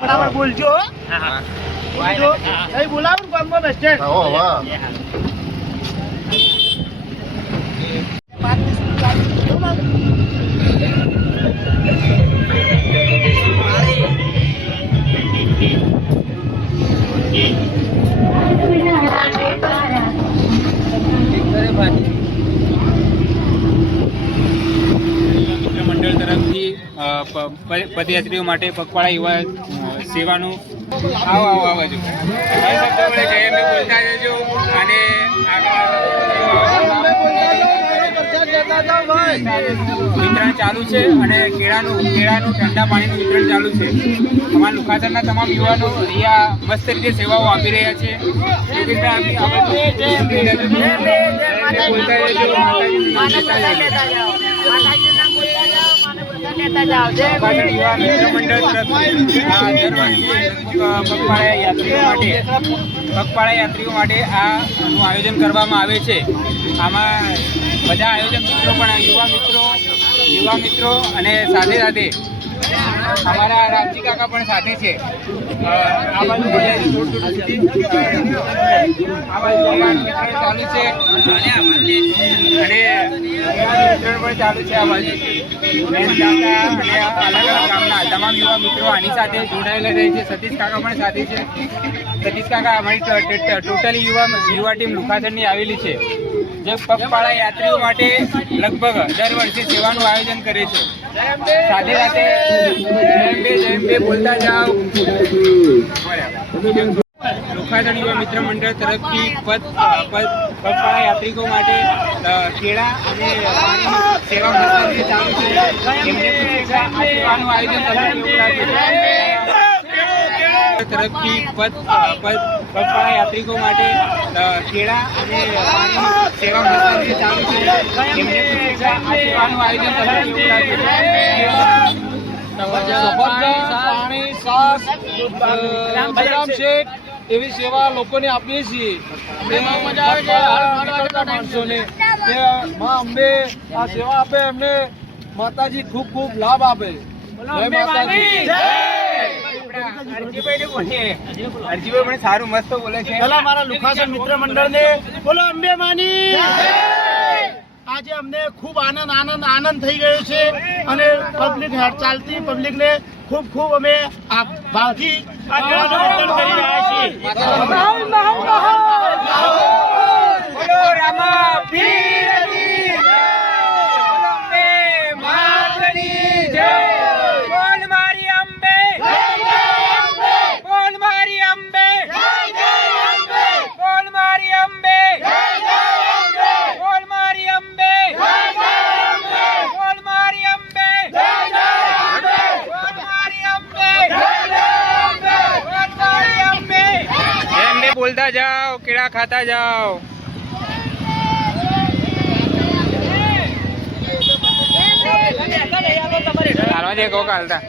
બરાબર બોલજો. હા બોલજો. કઈ બોલાવું ગામમાં બસ સ્ટેન્ડ. હા વાહ. મંડળ તરફથી પદયાત્રીઓ માટે પગપાળા યુવા સેવાનું આવો બાજુ બોલતા જજો અને વિતરણ ચાલુ છે અને કેળાનું ઠંડા પાણીનું વિતરણ ચાલુ છે. અમારા લુખાસરના તમામ યુવાનો અહીંયા મસ્ત રીતે સેવાઓ આપી રહ્યા છે. પગપાળા યાત્રીઓ માટે આનું આયોજન કરવામાં આવે છે. આમાં બધા આયોજક મિત્રો પણ યુવા મિત્રો અને સાથે અમારા રામજી કાકા પણ સાથે છે. આ બાજુ ચાલુ છે અને પણ ચાલુ છે. આ બાજુ અલગ અલગ ગામના તમામ યુવા મિત્રો આની સાથે જોડાયેલા રહે છે. સતીશ કાકા પણ સાથે છે. સતીશ કાકા અમારી ટોટલી યુવા ટીમ લુખાસરની આવેલી છે, જે પગપાળા યાત્રીઓ માટે લગભગ દર વર્ષે સેવાનું આયોજન કરે છે. સાથે બોલતા જાઓ. લુખાસર યુવા મિત્ર મંડળ તરફથી પગપાળા યાત્રિકો માટે કેળા અને સેવા ચાલુ છે. સેવાનું આયોજન તરફથી પગપાળા યાત્રિકો માટે કેળા અને સેવા ચાલુ છે. સેવાનું આયોજન પાણી, છાશ, બદામ શેક એવી સેવા લોકોને આપીએ છીએ. માણસોને માં અંબે આ સેવા આપે, એમને માતાજી ખૂબ ખૂબ લાભ આપે. જય માતાજી. અરજીભાઈ પણ સારું મસ્ત બોલે છે. પેલા મારા લુખાસર મિત્ર મંડળને બોલો અંબે માની. આજે અમને ખૂબ આનંદ થઈ ગયો છે અને પબ્લિક ચાલતી પબ્લિકને ખૂબ અમે આ ભાવથી વિતરણ કરી રહ્યા છીએ. બોલતા જાઓ, કેળા ખાતા જાઓ. હાલવા દે કોક હાલતા.